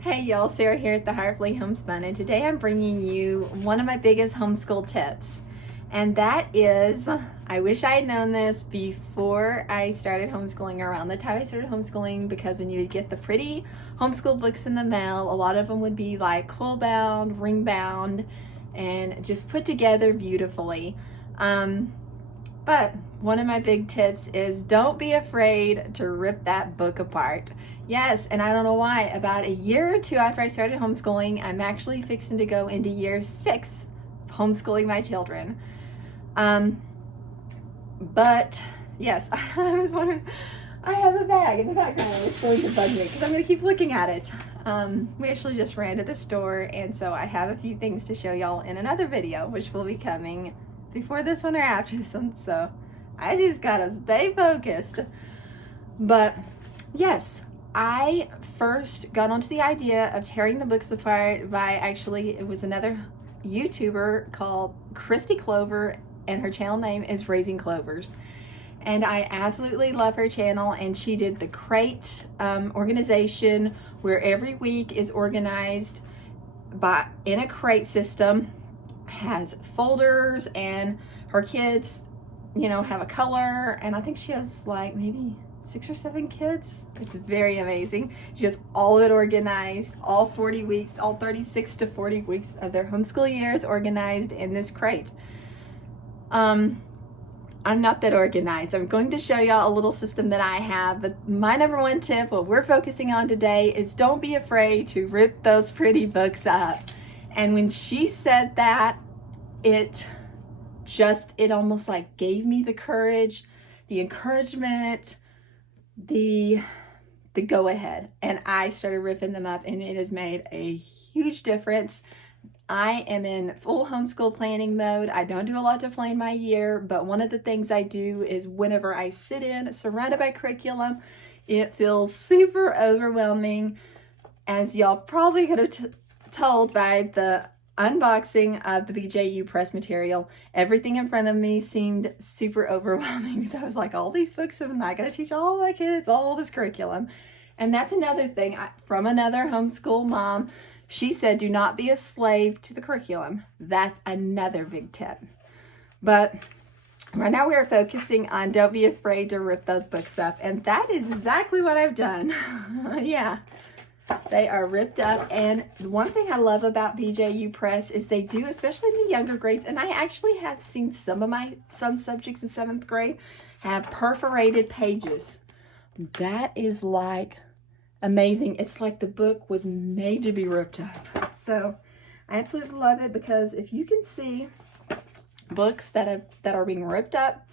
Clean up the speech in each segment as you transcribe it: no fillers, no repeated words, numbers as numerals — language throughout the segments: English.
Hey y'all, Sarah here at the Heartfully Homespun, and today I'm bringing you one of my biggest homeschool tips. And that is, I wish I had known this before I started homeschooling, around the time I started homeschooling, because when you would get the pretty homeschool books in the mail, a lot of them would be like quill bound, ring bound, and just put together beautifully. But one of my big tips is don't be afraid to rip that book apart. Yes, and I don't know why, about a year or two after I started homeschooling, I'm actually fixing to go into year 6 of homeschooling my children. But yes, I was wondering, I have a bag in the background. It's going to bug me because I'm going to keep looking at it. We actually just ran to the store, and so I have a few things to show y'all in another video, which will be coming before this one or after this one, so I just gotta stay focused. But yes, I first got onto the idea of tearing the books apart by it was another YouTuber called Christy Clover, and her channel name is Raising Clovers. And I absolutely love her channel, and she did the crate organization, where every week is organized in a crate system, has folders, and her kids, have a color, and I think she has like maybe 6 or 7 kids. It's very amazing. She has all of it organized, all 40 weeks, all 36 to 40 weeks of their homeschool years organized in this crate. I'm not that organized. I'm going to show y'all a little system that I have, but my number one tip, what we're focusing on today, is don't be afraid to rip those pretty books up. And when she said that, it almost like gave me the courage, the encouragement, the go ahead. And I started ripping them up, and it has made a huge difference. I am in full homeschool planning mode. I don't do a lot to plan my year, but one of the things I do is whenever I sit in surrounded by curriculum, it feels super overwhelming, as y'all probably could have told by the unboxing of the BJU press material. Everything in front of me seemed super overwhelming, because I was like, all these books, I'm not going to teach all my kids all this curriculum. And that's another thing from another homeschool mom. She said, do not be a slave to the curriculum. That's another big tip. But right now we are focusing on don't be afraid to rip those books up. And that is exactly what I've done. Yeah. They are ripped up, and the one thing I love about BJU Press is they do, especially in the younger grades, and I actually have seen some of my son's subjects in 7th grade have perforated pages. That is like amazing. It's like the book was made to be ripped up. So I absolutely love it, because if you can see books that are being ripped up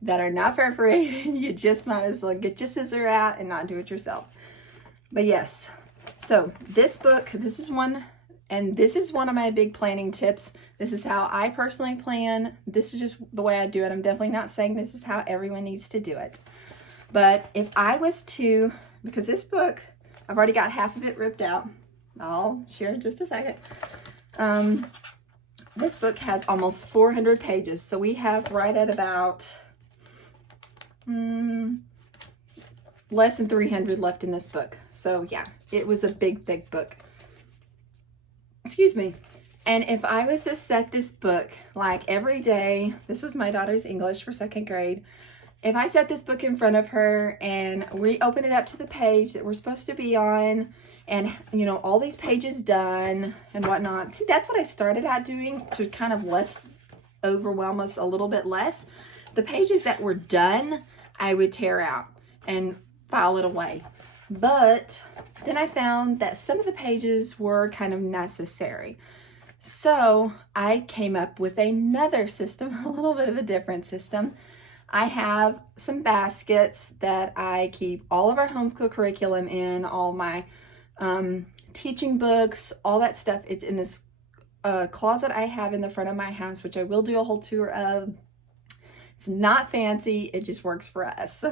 that are not perforated, you just might as well get your scissor out and not do it yourself. But yes. So this book, this is one of my big planning tips. This is how I personally plan. This is just the way I do it. I'm definitely not saying this is how everyone needs to do it. But if I was to, because this book, I've already got half of it ripped out. I'll share in just a second. This book has almost 400 pages. So we have right at about less than 300 left in this book. So yeah, it was a big, thick book. Excuse me. And if I was to set this book like every day, this was my daughter's English for 2nd grade. If I set this book in front of her and we open it up to the page that we're supposed to be on, and all these pages done and whatnot. See, that's what I started out doing to kind of overwhelm us a little bit less. The pages that were done, I would tear out and file it away. But then I found that some of the pages were kind of necessary. So I came up with another system, a little bit of a different system. I have some baskets that I keep all of our homeschool curriculum in, all my teaching books, all that stuff. It's in this closet I have in the front of my house, which I will do a whole tour of. It's not fancy, it just works for us.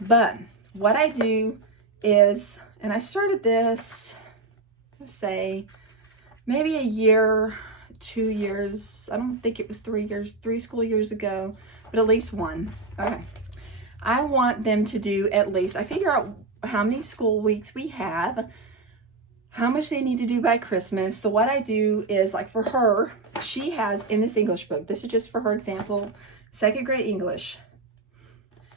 But what I do is, and I started this, let's say, maybe a year, 2 years, I don't think it was 3 years, 3 school years ago, but at least one. Okay. I want them to do at least, I figure out how many school weeks we have, how much they need to do by Christmas. So what I do is, like for her, she has in this English book, this is just for her example, 2nd grade English,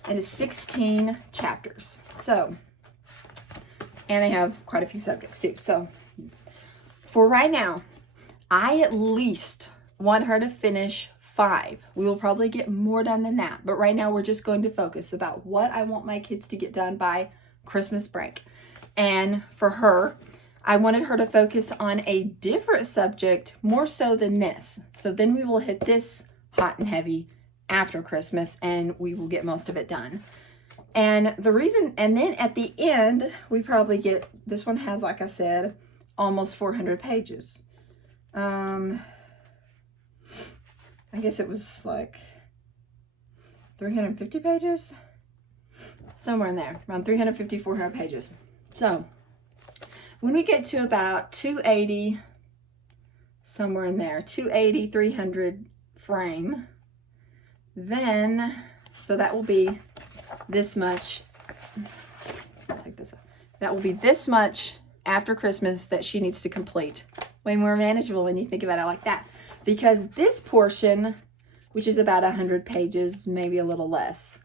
and it's 16 chapters. So, and they have quite a few subjects too. So for right now, I at least want her to finish 5. We will probably get more done than that, but right now we're just going to focus about what I want my kids to get done by Christmas break. And for her, I wanted her to focus on a different subject more so than this. So then we will hit this hot and heavy after Christmas and we will get most of it done. And the reason, and then at the end, we probably get, this one has, like I said, almost 400 pages. I guess it was like 350 pages, somewhere in there, around 350, 400 pages. So when we get to about 280, somewhere in there, 280, 300 frame, then, so that will be this much, I'll take this off. That will be this much after Christmas that she needs to complete. Way more manageable when you think about it like that. Because this portion, which is about 100 pages, maybe a little less,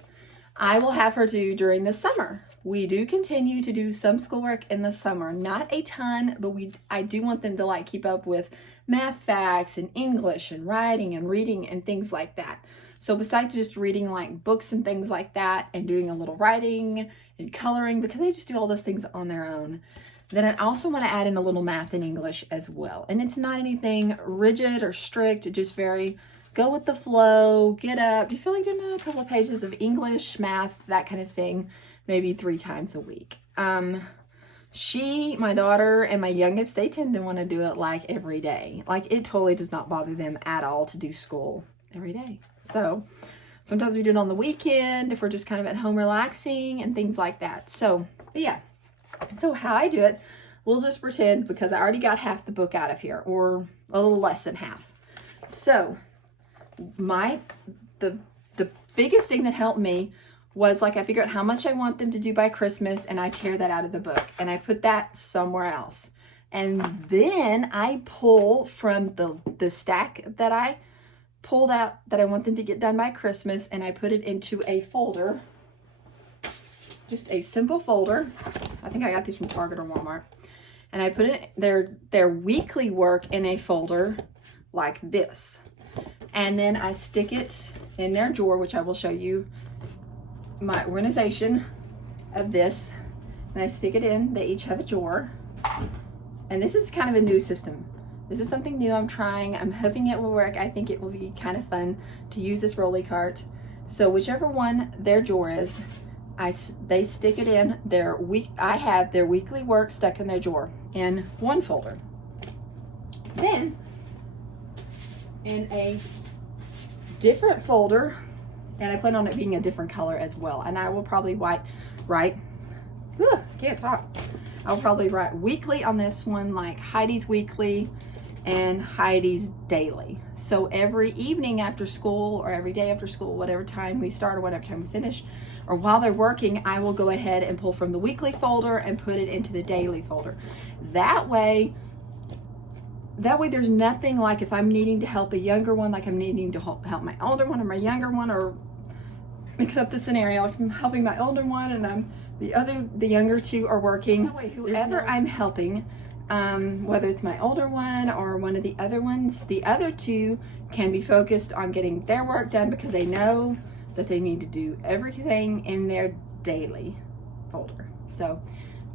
I will have her do during the summer. We do continue to do some schoolwork in the summer. Not a ton, but I do want them to like keep up with math facts and English and writing and reading and things like that. So besides just reading like books and things like that and doing a little writing and coloring, because they just do all those things on their own, then I also want to add in a little math and English as well. And it's not anything rigid or strict, just very go with the flow, get up. Do you feel like doing a couple of pages of English, math, that kind of thing, maybe 3 times a week? My daughter and my youngest, they tend to want to do it like every day. Like it totally does not bother them at all to do school every day. So sometimes we do it on the weekend if we're just kind of at home relaxing and things like that. So, but yeah. So how I do it, we'll just pretend, because I already got half the book out of here, or a little less than half. So the biggest thing that helped me was, like, I figure out how much I want them to do by Christmas, and I tear that out of the book and I put that somewhere else. And then I pull from the stack that I pulled out that I want them to get done by Christmas, and I put it into a folder. Just a simple folder. I think I got these from Target or Walmart. And I put it their weekly work in a folder like this. And then I stick it in their drawer, which I will show you my organization of this. And I stick it in. They each have a drawer. And this is kind of a new system. This is something new I'm trying. I'm hoping it will work. I think it will be kind of fun to use this rolly cart. So whichever one their drawer is, they stick it in their week. I have their weekly work stuck in their drawer in one folder. Then in a different folder, and I plan on it being a different color as well. And I will probably can't talk. I'll probably write weekly on this one, like Heidi's weekly and Heidi's daily. So every evening after school, or every day after school, whatever time we start or whatever time we finish, or while they're working, I will go ahead and pull from the weekly folder and put it into the daily folder. That way there's nothing like if I'm needing to help a younger one, like I'm needing to help my older one or my younger one, or mix up the scenario, like I'm helping my older one and the younger two are working. Whoever I'm helping, whether it's my older one or one of the other ones, the other two can be focused on getting their work done, because they know that they need to do everything in their daily folder. So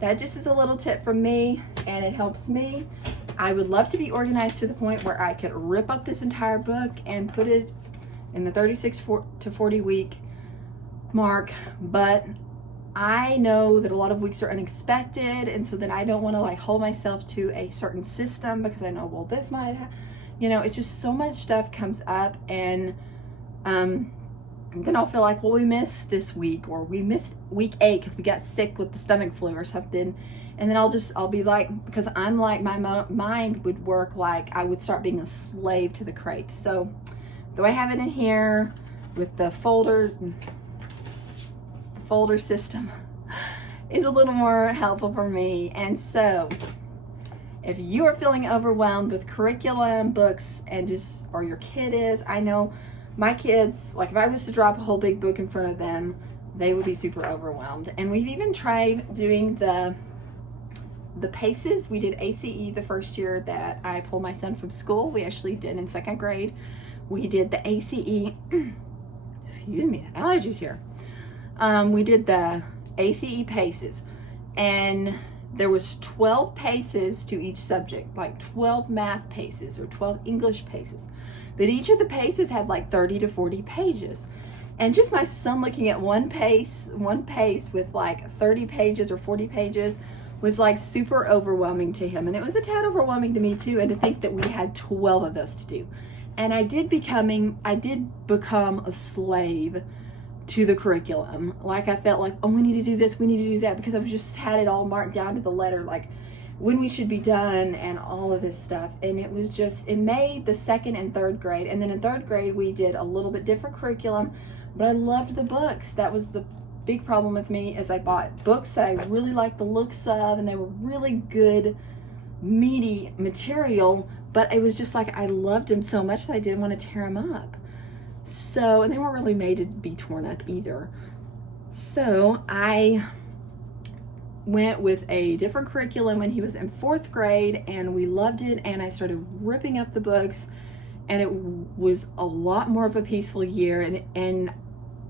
that just is a little tip from me, and it helps me. I would love to be organized to the point where I could rip up this entire book and put it in the 36 to 40 week mark, but I know that a lot of weeks are unexpected, and so then I don't want to like hold myself to a certain system, because I know, well, this might it's just so much stuff comes up, and then I'll feel like, well, we missed this week, or we missed week 8 because we got sick with the stomach flu or something. And then I'll be like, because I'm like, my mind would work like I would start being a slave to the crate. So though I have it in here with the folder system is a little more helpful for me. And so if you are feeling overwhelmed with curriculum, books, and or your kid is, I know my kids, like if I was to drop a whole big book in front of them, they would be super overwhelmed. And we've even tried doing the paces. We did ACE the first year that I pulled my son from school. We actually did in 2nd grade. We did the ACE, excuse me, allergies here. We did the ACE paces, and there was 12 paces to each subject, like 12 math paces or 12 English paces. But each of the paces had like 30 to 40 pages. And just my son looking at one pace with like 30 pages or 40 pages was like super overwhelming to him. And it was a tad overwhelming to me too, and to think that we had 12 of those to do. And I did become a slave to the curriculum. Like I felt like, oh, we need to do this, we need to do that, because I've just had it all marked down to the letter, like when we should be done and all of this stuff. And it was just, it made the 2nd and 3rd grade. And then in 3rd grade, we did a little bit different curriculum, but I loved the books. That was the big problem with me, is I bought books that I really liked the looks of, and they were really good, meaty material, but it was just like I loved them so much that I didn't want to tear them up. So, and they weren't really made to be torn up either. So I went with a different curriculum when he was in 4th grade, and we loved it, and I started ripping up the books, and it was a lot more of a peaceful year, and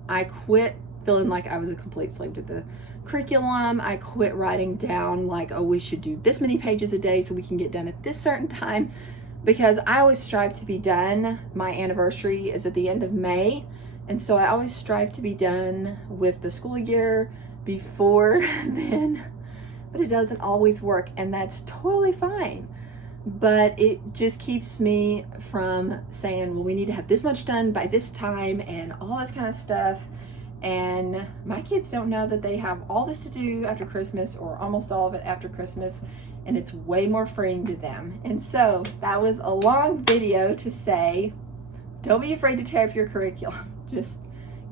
I quit feeling like I was a complete slave to the curriculum. I quit writing down like, oh, we should do this many pages a day so we can get done at this certain time, because I always strive to be done. My anniversary is at the end of May, and so I always strive to be done with the school year before then, but it doesn't always work, and that's totally fine. But it just keeps me from saying, well, we need to have this much done by this time and all this kind of stuff. And my kids don't know that they have all this to do after Christmas, or almost all of it after Christmas, and it's way more freeing to them. And so that was a long video to say, don't be afraid to tear up your curriculum. Just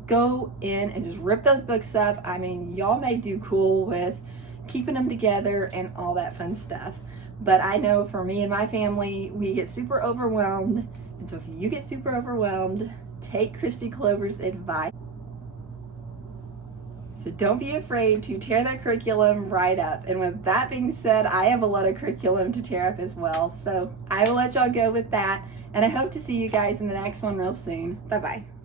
go in and just rip those books up. I mean, y'all may do cool with keeping them together and all that fun stuff, but I know for me and my family, we get super overwhelmed. And so if you get super overwhelmed, take Christy Clover's advice. So don't be afraid to tear that curriculum right up. And with that being said, I have a lot of curriculum to tear up as well. So I will let y'all go with that. And I hope to see you guys in the next one real soon. Bye-bye.